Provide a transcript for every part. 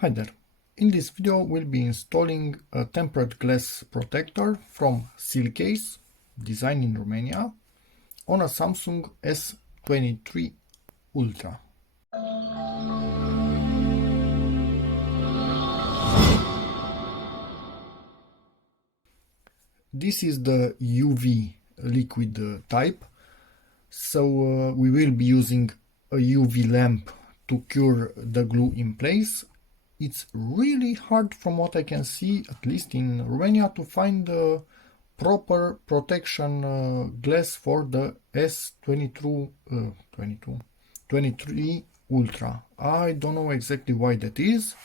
Hi there. In this video we'll be installing a tempered glass protector from Silcase, designed in Romania, on a Samsung S23 Ultra. This is the UV liquid type, so we will be using a UV lamp to cure the glue in place. It's really hard, from what I can see, at least in Romania, to find the proper protection glass for the S23 Ultra. I don't know exactly why that is.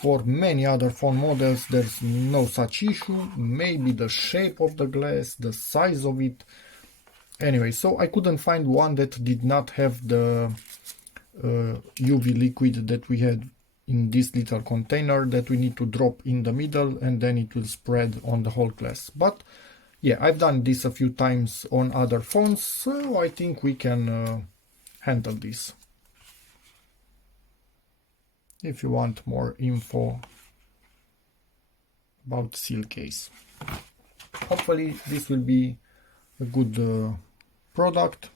For many other phone models there's no such issue. Maybe the shape of the glass, the size of it. Anyway, so I couldn't find one that did not have the UV liquid that we had in this little container that we need to drop in the middle and then it will spread on the whole glass. But yeah, I've done this a few times on other phones, so I think we can handle this. If you want more info about Silcase, hopefully this will be a good product.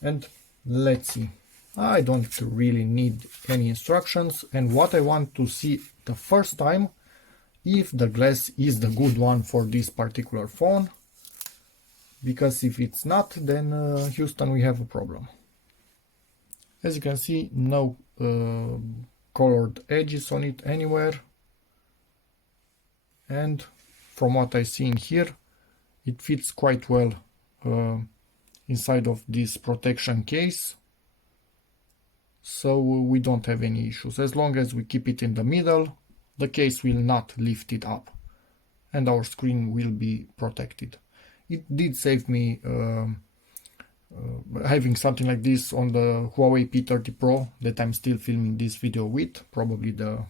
And let's see. I don't really need any instructions, and what I want to see the first time, if the glass is the good one for this particular phone, because if it's not, then Houston, we have a problem. As you can see, no colored edges on it anywhere, and from what I see in here, it fits quite well inside of this protection case. So we don't have any issues. As long as we keep it in the middle, the case will not lift it up and our screen will be protected. It did save me having something like this on the Huawei P30 Pro that I'm still filming this video with, probably the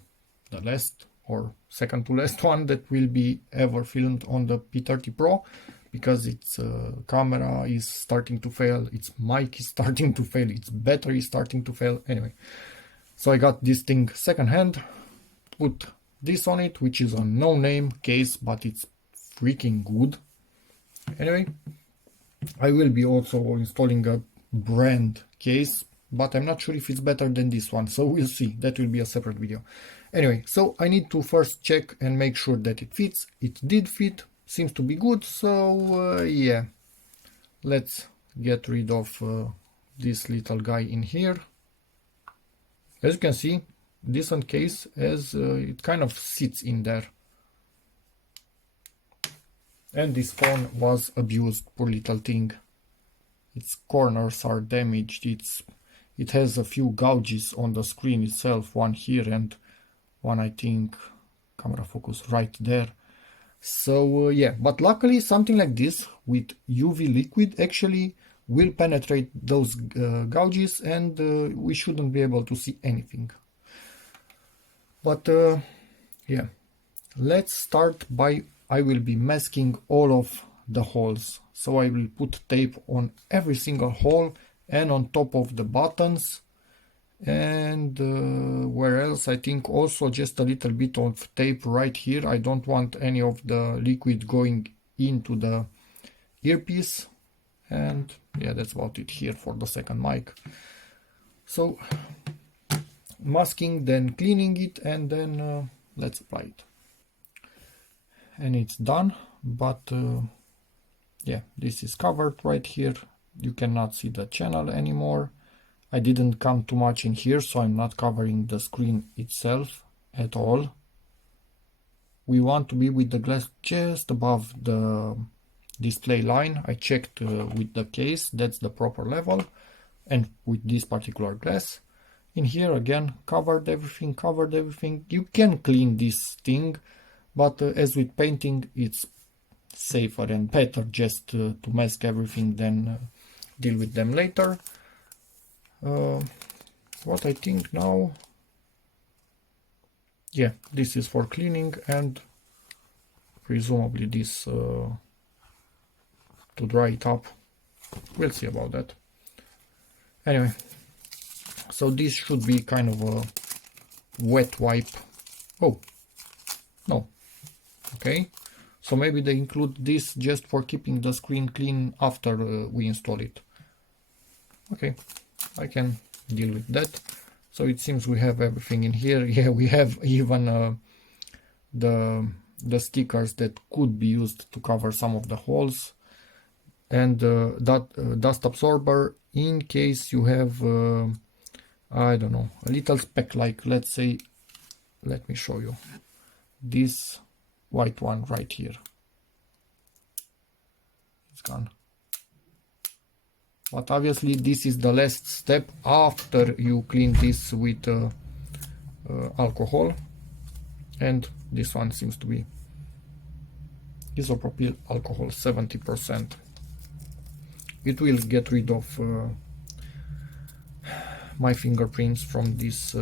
last or second to last one that will be ever filmed on the P30 Pro, because its camera is starting to fail, its mic is starting to fail, its battery is starting to fail. Anyway, so I got this thing secondhand, put this on it, which is a no-name case, but it's freaking good. Anyway, I will be also installing a brand case, but I'm not sure if it's better than this one, so we'll see. That will be a separate video. Anyway, so I need to first check and make sure that it fits. It did fit. Seems to be good, so yeah, let's get rid of this little guy in here. As you can see, decent case, as it kind of sits in there. And this phone was abused, poor little thing. Its corners are damaged, it has a few gouges on the screen itself, one here and one, I think, camera focus right there. So yeah, but luckily something like this with UV liquid actually will penetrate those gouges, and we shouldn't be able to see anything. But yeah, let's start by, I will be masking all of the holes. So I will put tape on every single hole and on top of the buttons, and where else, I think also just a little bit of tape right here. I don't want any of the liquid going into the earpiece. And yeah, that's about it here for the second mic. So masking, then cleaning it, and then let's apply it. And it's done, but yeah, this is covered right here. You cannot see the channel anymore. I didn't come too much in here, so I'm not covering the screen itself at all. We want to be with the glass just above the display line. I checked with the case, that's the proper level, and with this particular glass. In here again, covered everything. You can clean this thing, but as with painting, it's safer and better just to mask everything than deal with them later. What I think now, yeah, this is for cleaning, and presumably this to dry it up. We'll see about that. Anyway, so this should be kind of a wet wipe. Oh, no. Okay, so maybe they include this just for keeping the screen clean after we install it. Okay, I can deal with that. So it seems we have everything in here. Yeah, we have even the stickers that could be used to cover some of the holes, and that dust absorber in case you have I don't know, a little speck, like let's say, let me show you this white one right here. It's gone. But obviously this is the last step after you clean this with alcohol, and this one seems to be isopropyl alcohol 70%. It will get rid of my fingerprints from this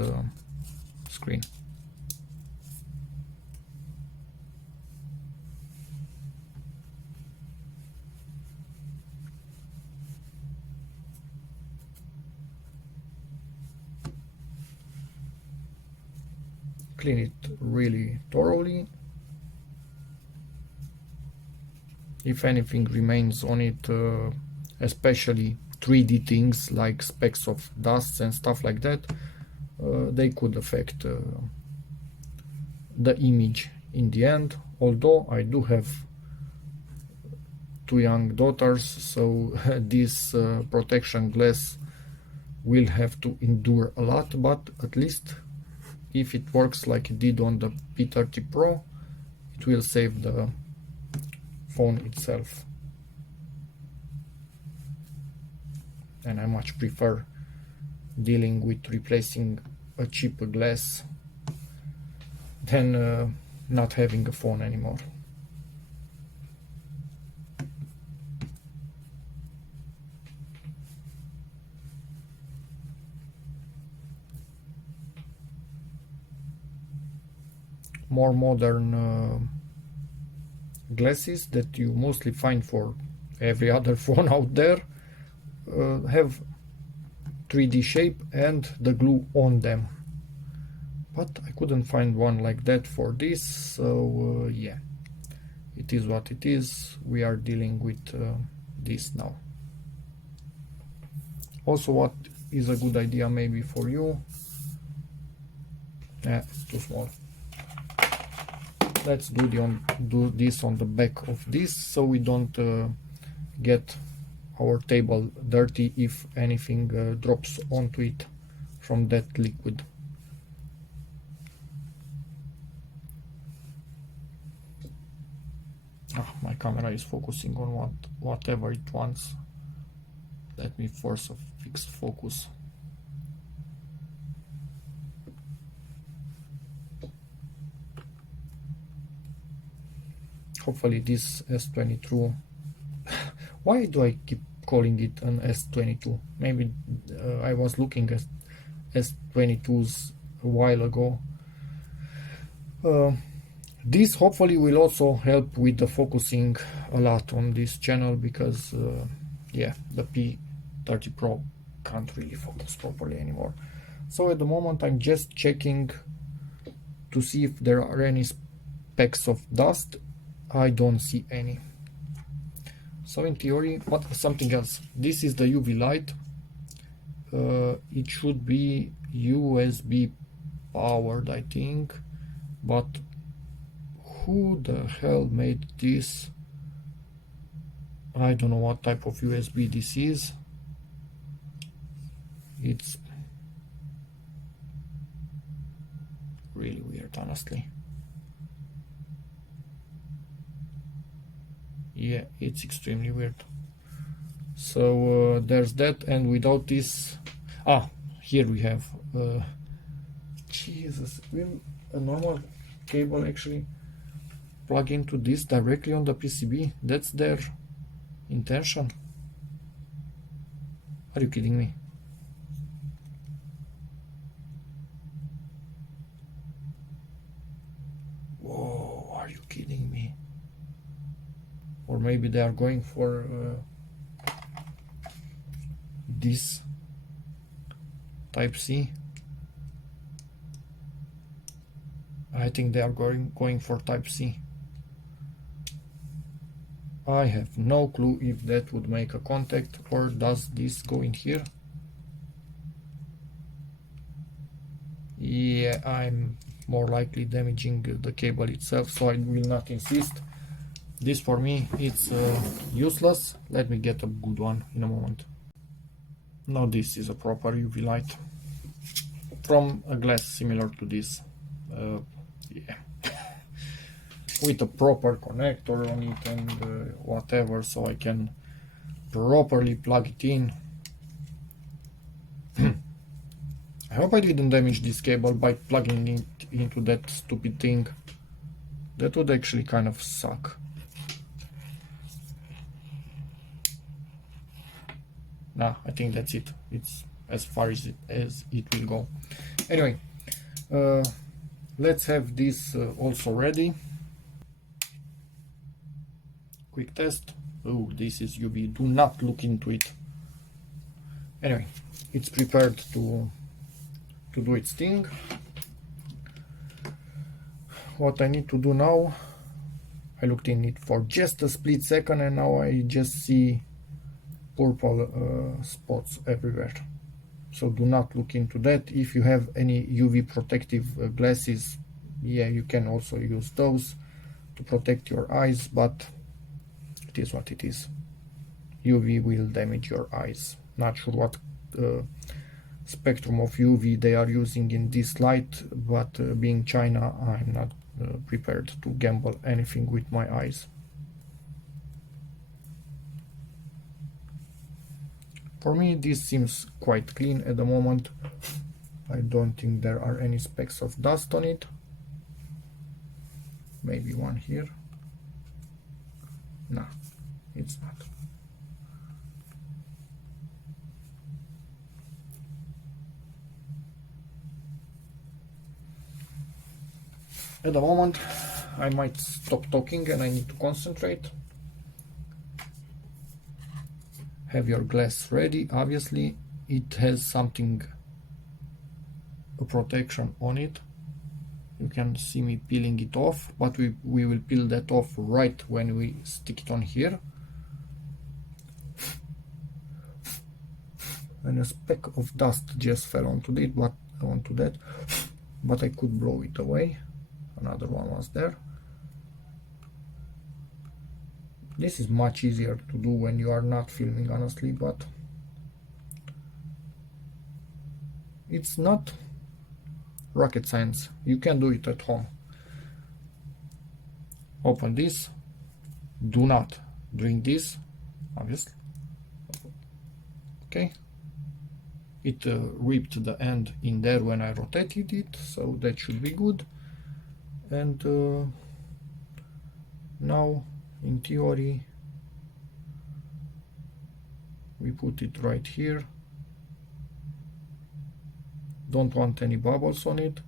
screen. Clean it really thoroughly. If anything remains on it, especially 3D things like specks of dust and stuff like that, they could affect the image in the end. Although I do have 2 young daughters, so this protection glass will have to endure a lot, but at least if it works like it did on the P30 Pro, it will save the phone itself. And I much prefer dealing with replacing a cheap glass than not having a phone anymore. More modern glasses that you mostly find for every other phone out there have 3D shape and the glue on them, but I couldn't find one like that for this, so yeah, it is what it is. We are dealing with this now. Also, what is a good idea maybe for you, it's too small. Let's do this on the back of this, so we don't get our table dirty if anything drops onto it from that liquid. My camera is focusing on whatever it wants. Let me force a fixed focus. Hopefully this S22, why do I keep calling it an S22? Maybe I was looking at S22s a while ago. This hopefully will also help with the focusing a lot on this channel, because yeah, the P30 Pro can't really focus properly anymore. So at the moment I'm just checking to see if there are any specks of dust. I don't see any. So in theory, something else. This is the UV light. It should be USB powered, I think, but who the hell made this? I don't know what type of USB this is. It's really weird, honestly. Yeah, it's extremely weird. So there's that, and without this, here we have Jesus, will a normal cable actually plug into this directly on the PCB? That's their intention? Are you kidding me? Whoa, are you kidding me? Or maybe they are going for this Type-C. I think they are going for type C. I have no clue if that would make a contact, or does this go in here? Yeah, I'm more likely damaging the cable itself, so I will not insist. This for me, it's useless. Let me get a good one in a moment. Now this is a proper UV light from a glass similar to this. Yeah, with a proper connector on it and whatever, so I can properly plug it in. I hope I didn't damage this cable by plugging it into that stupid thing. That would actually kind of suck. Nah, I think that's it. It's as far as it will go. Anyway, let's have this also ready. Quick test. Oh, this is UV. Do not look into it. Anyway, it's prepared to do its thing. What I need to do now, I looked in it for just a split second and now I just see purple spots everywhere. So do not look into that. If you have any UV protective glasses, yeah, you can also use those to protect your eyes, but it is what it is. UV will damage your eyes. Not sure what spectrum of UV they are using in this light, but being China, I'm not prepared to gamble anything with my eyes. For me, this seems quite clean at the moment. I don't think there are any specks of dust on it. Maybe one here. No, it's not. At the moment, I might stop talking and I need to concentrate. Have your glass ready. Obviously, it has something, a protection on it. You can see me peeling it off, but we will peel that off right when we stick it on here. And a speck of dust just fell onto it, but onto that, but I could blow it away. Another one was there. This is much easier to do when you are not filming, honestly, but it's not rocket science. You can do it at home. Open this. Do not drink this, obviously. Okay. It ripped the end in there when I rotated it, so that should be good. And now, in theory, we put it right here. Don't want any bubbles on it.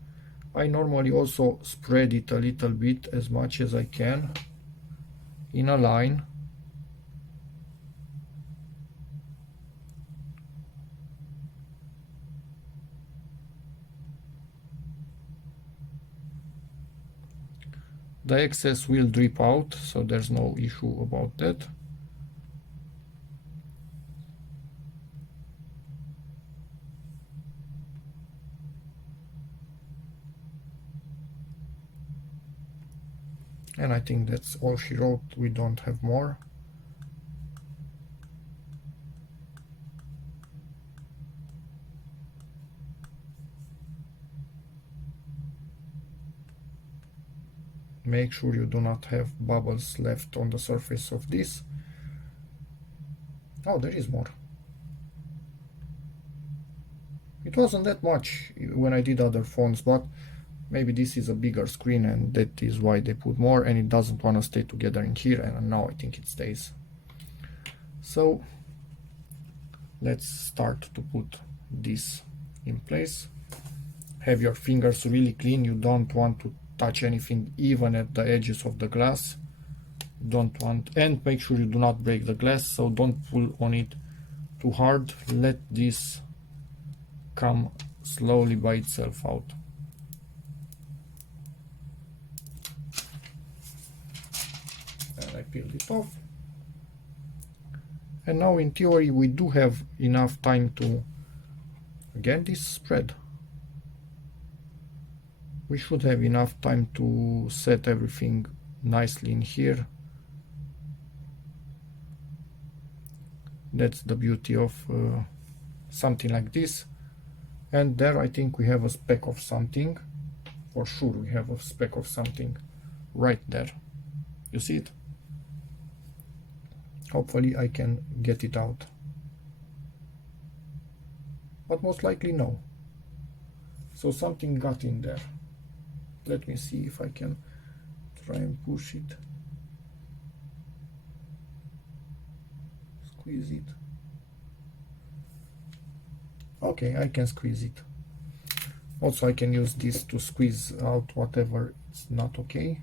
I normally also spread it a little bit, as much as I can, in a line. The excess will drip out, so there's no issue about that. And I think that's all she wrote. We don't have more. Make sure you do not have bubbles left on the surface of this. Oh, there is more. It wasn't that much when I did other phones, but maybe this is a bigger screen and that is why they put more, and it doesn't want to stay together in here, and now I think it stays. So let's start to put this in place. Have your fingers really clean. You don't want to touch anything, even at the edges of the glass. Don't want, and make sure you do not break the glass, so don't pull on it too hard. Let this come slowly by itself out. I peeled it off. And now in theory we do have enough time to, again this spread, we should have enough time to set everything nicely in here. That's the beauty of something like this. And there I think we have a speck of something. For sure we have a speck of something right there. You see it? Hopefully I can get it out. But most likely no. So something got in there. Let me see if I can try and push it. Squeeze it. Okay, I can squeeze it. Also I can use this to squeeze out whatever is not okay.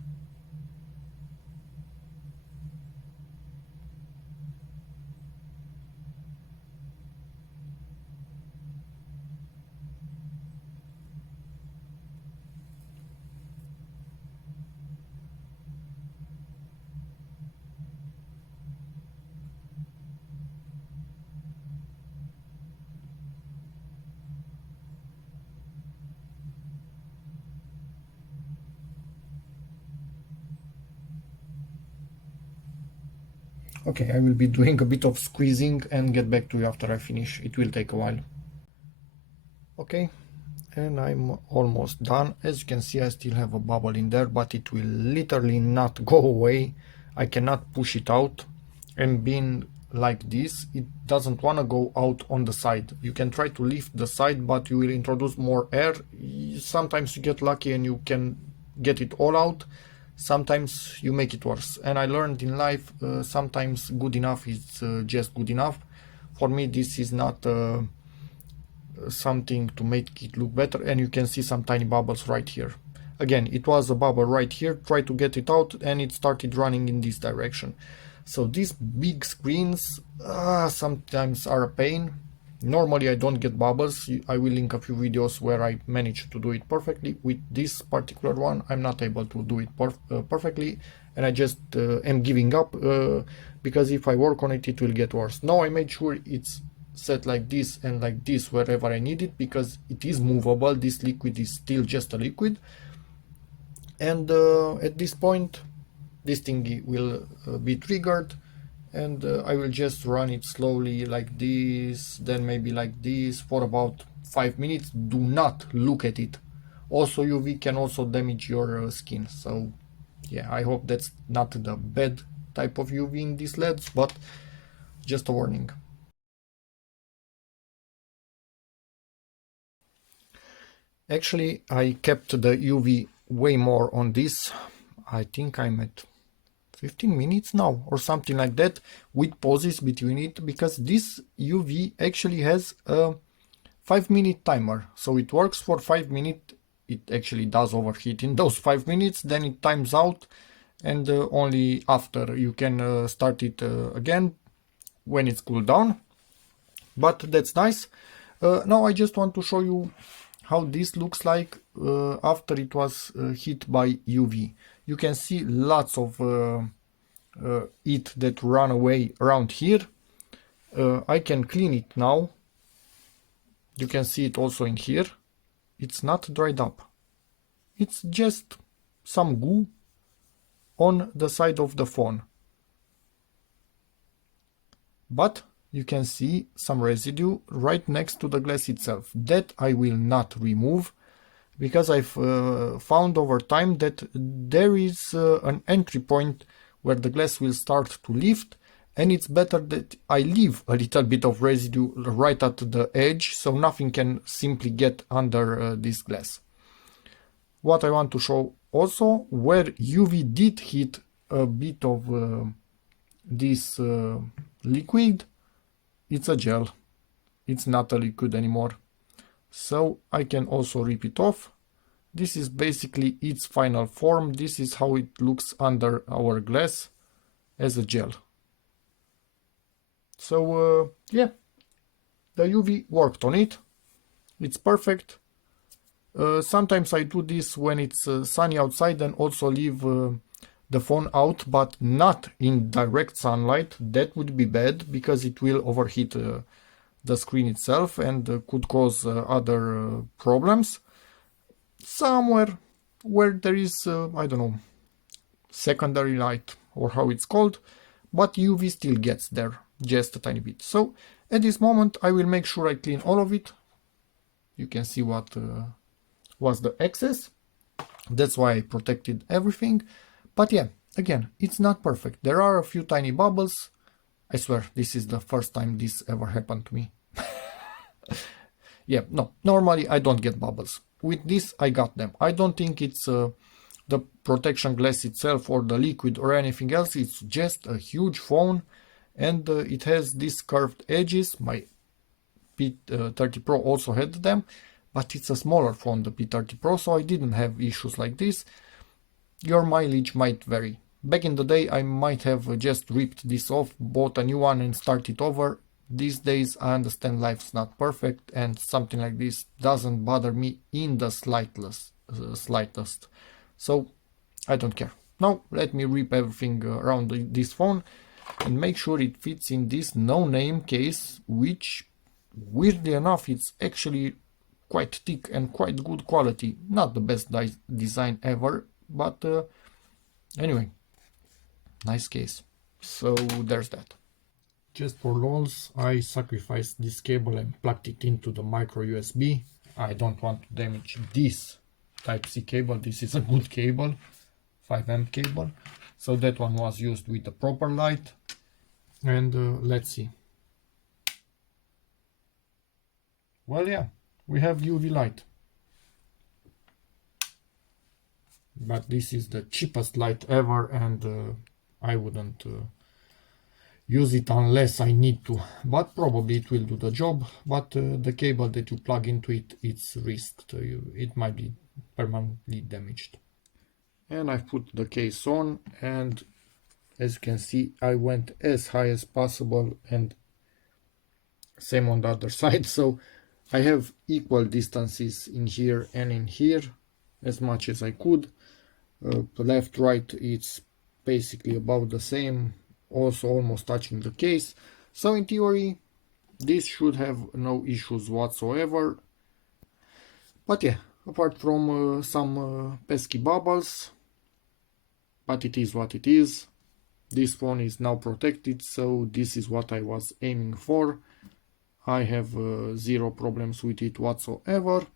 Okay, I will be doing a bit of squeezing and get back to you after I finish. It will take a while. Okay, and I'm almost done. As you can see, I still have a bubble in there, but it will literally not go away. I cannot push it out, and being like this, it doesn't want to go out on the side. You can try to lift the side, but you will introduce more air. Sometimes you get lucky and you can get it all out. Sometimes you make it worse, and I learned in life sometimes good enough is just good enough. For me this is not something to make it look better, and you can see some tiny bubbles right here. Again, it was a bubble right here, try to get it out, and it started running in this direction. So these big screens sometimes are a pain. Normally I don't get bubbles. I will link a few videos where I managed to do it perfectly. With this particular one I'm not able to do it perfectly, and I just am giving up because if I work on it, it will get worse. Now I made sure it's set like this and like this wherever I need it, because it is movable. This liquid is still just a liquid, and at this point this thingy will be triggered, and I will just run it slowly like this, then maybe like this for about 5 minutes. Do not look at it. Also UV can also damage your skin, so yeah, I hope that's not the bad type of UV in these LEDs, but just a warning. Actually I kept the UV way more on this. I think I'm at 15 minutes now or something like that, with pauses between it, because this UV actually has a 5-minute timer, so it works for 5 minutes. It actually does overheat in those 5 minutes, then it times out, and only after you can start it again when it's cooled down. But that's nice. Now I just want to show you how this looks like after it was hit by UV. You can see lots of it that run away around here. I can clean it now. You can see it also in here. It's not dried up. It's just some goo on the side of the phone. But you can see some residue right next to the glass itself. That I will not remove, because I've found over time that there is an entry point where the glass will start to lift, and it's better that I leave a little bit of residue right at the edge, so nothing can simply get under this glass. What I want to show also, where UV did hit a bit of this liquid, it's a gel. It's not a liquid anymore. So I can also rip it off. This is basically its final form. This is how it looks under our glass as a gel. So yeah, the UV worked on it. It's perfect. Sometimes I do this when it's sunny outside, and also leave the phone out, but not in direct sunlight. That would be bad because it will overheat the screen itself and could cause other problems. Somewhere where there is, I don't know, secondary light or how it's called, but UV still gets there just a tiny bit. So at this moment I will make sure I clean all of it. You can see what was the excess. That's why I protected everything. But yeah, again, it's not perfect. There are a few tiny bubbles. I swear, this is the first time this ever happened to me. Yeah, no, normally I don't get bubbles. With this, I got them. I don't think it's the protection glass itself or the liquid or anything else. It's just a huge phone, and it has these curved edges. My P30 Pro also had them, but it's a smaller phone, the P30 Pro, so I didn't have issues like this. Your mileage might vary. Back in the day, I might have just ripped this off, bought a new one and started over. These days, I understand life's not perfect, and something like this doesn't bother me in the slightest. So, I don't care. Now, let me rip everything around this phone and make sure it fits in this no-name case, which, weirdly enough, it's actually quite thick and quite good quality. Not the best design ever, but anyway, nice case. So there's that. Just for lols, I sacrificed this cable and plugged it into the micro USB. I don't want to damage this Type-C cable. This is a good cable, 5 amp cable. So that one was used with the proper light. And let's see. Well, yeah, we have UV light. But this is the cheapest light ever, and I wouldn't use it unless I need to, but probably it will do the job. But the cable that you plug into it, it's risked. It might be permanently damaged. And I've put the case on, and as you can see, I went as high as possible, and same on the other side. So I have equal distances in here and in here, as much as I could. Left, right, it's basically about the same, also almost touching the case. So in theory, this should have no issues whatsoever. But yeah, apart from some pesky bubbles, but it is what it is. This phone is now protected, so this is what I was aiming for. I have zero problems with it whatsoever.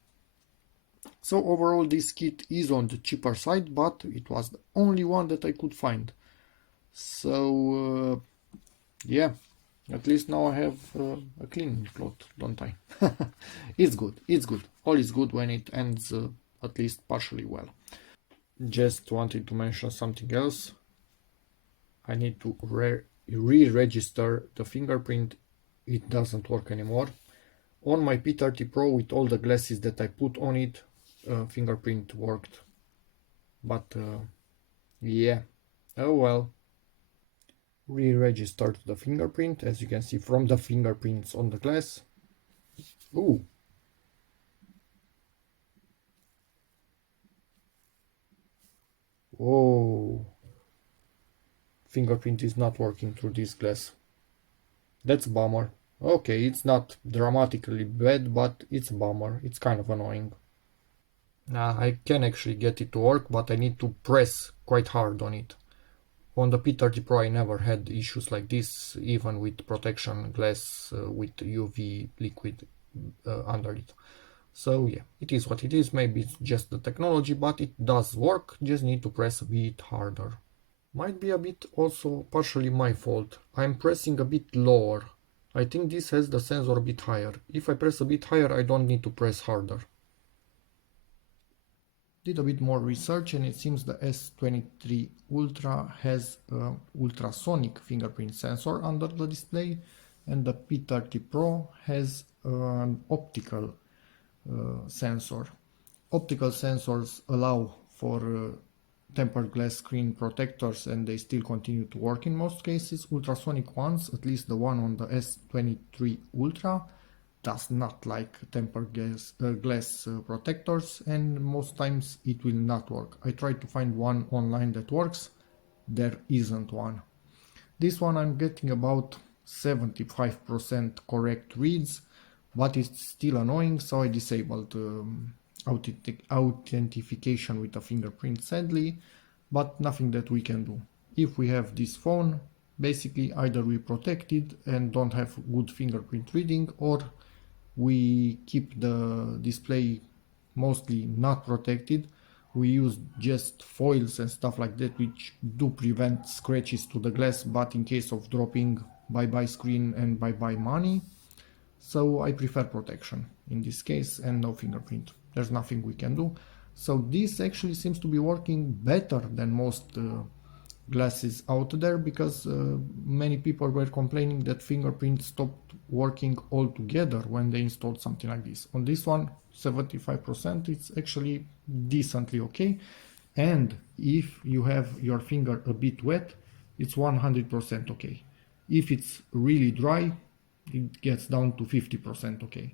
So overall, this kit is on the cheaper side, but it was the only one that I could find. So yeah, at least now I have a clean cloth, don't I? It's good, it's good. All is good when it ends at least partially well. Just wanted to mention something else. I need to re-register the fingerprint. It doesn't work anymore. On my P30 Pro, with all the glasses that I put on it, fingerprint worked. But yeah, oh well. Re-registered the fingerprint, as you can see from the fingerprints on the glass. Ooh. Oh. Fingerprint is not working through this glass. That's a bummer. Okay, it's not dramatically bad, but it's a bummer. It's kind of annoying. I can actually get it to work, but I need to press quite hard on it. On the P30 Pro I never had issues like this, even with protection glass with UV liquid under it. So yeah, it is what it is. Maybe it's just the technology, but it does work. Just need to press a bit harder. Might be a bit also partially my fault. I'm pressing a bit lower. I think this has the sensor a bit higher. If I press a bit higher, I don't need to press harder. Did a bit more research, and it seems the S23 Ultra has an ultrasonic fingerprint sensor under the display, and the P30 Pro has an optical sensor. Optical sensors allow for tempered glass screen protectors, and they still continue to work in most cases. Ultrasonic ones, at least the one on the S23 Ultra, does not like tempered glass protectors, and most times it will not work. I tried to find one online that works, there isn't one. This one I'm getting about 75% correct reads, but it's still annoying, so I disabled authentication with a fingerprint sadly, but nothing that we can do. If we have this phone, basically either we protect it and don't have good fingerprint reading, or we keep the display mostly not protected. We use just foils and stuff like that, which do prevent scratches to the glass, but in case of dropping, bye bye screen and bye bye money. So I prefer protection in this case and no fingerprint. There's nothing we can do. So this actually seems to be working better than most glasses out there, because many people were complaining that fingerprint stopped working altogether when they installed something like this. On this one, 75%, it's actually decently okay. And if you have your finger a bit wet, it's 100% okay. If it's really dry, it gets down to 50% okay.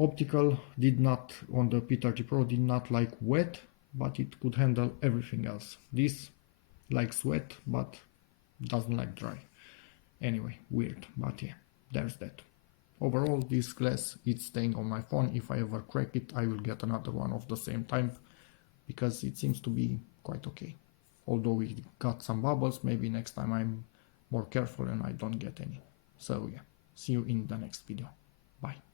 Optical did not, on the P30 Pro, did not like wet, but it could handle everything else. This likes wet, but doesn't like dry. Anyway, weird, but yeah, there's that. Overall, this glass, it's staying on my phone. If I ever crack it, I will get another one of the same type, because it seems to be quite okay. Although we got some bubbles, maybe next time I'm more careful and I don't get any. So yeah, see you in the next video. Bye.